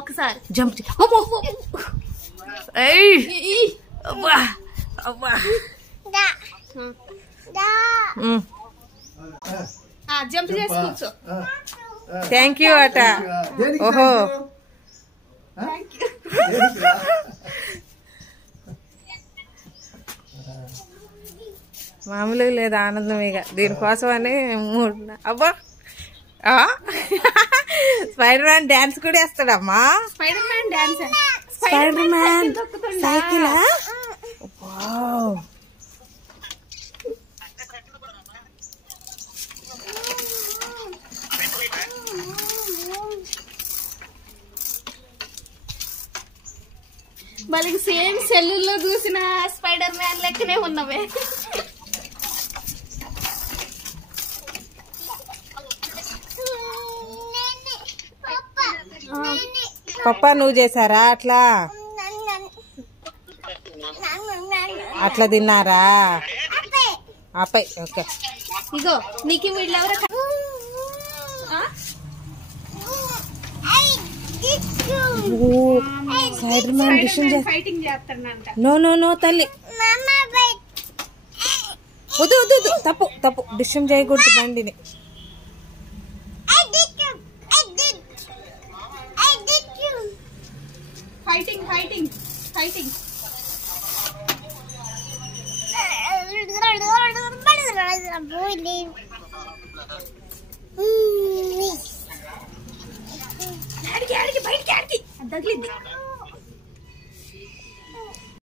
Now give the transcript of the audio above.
ఒకసారి jump jump చేసి కూర్చో. థ్యాంక్ యూ అట. ఓహో మామూలుగా లేదు ఆనందం. ఇక దీనికోసం అని అబ్బా స్పైడర్ మ్యాన్ డాన్స్ కూడా వేస్తాడమ్మా. Spiderman dance. Spiderman cycle. వాళ్ళకి సేమ్ సెల్లుల్లో చూసిన స్పైడర్ మ్యాన్ లెక్కనే ఉన్నవే. పప్పా నువ్వు చేసారా అట్లా? అట్లా తిన్నారా? ఆపై ఓకే. ఇగో నీకు వీళ్ళెవరో స్పైడర్ మ్యాన్ ఫైటింగ్ చేస్తాడంట. నో నో నో తల్లి వద్దు వద్దు వద్దు. తప్పు తప్పు. డిస్టర్బ్ చేయకూడదు బండిని. Fighting fighting fighting. ఆడికి బయటికి ఆడికి తగిలింది.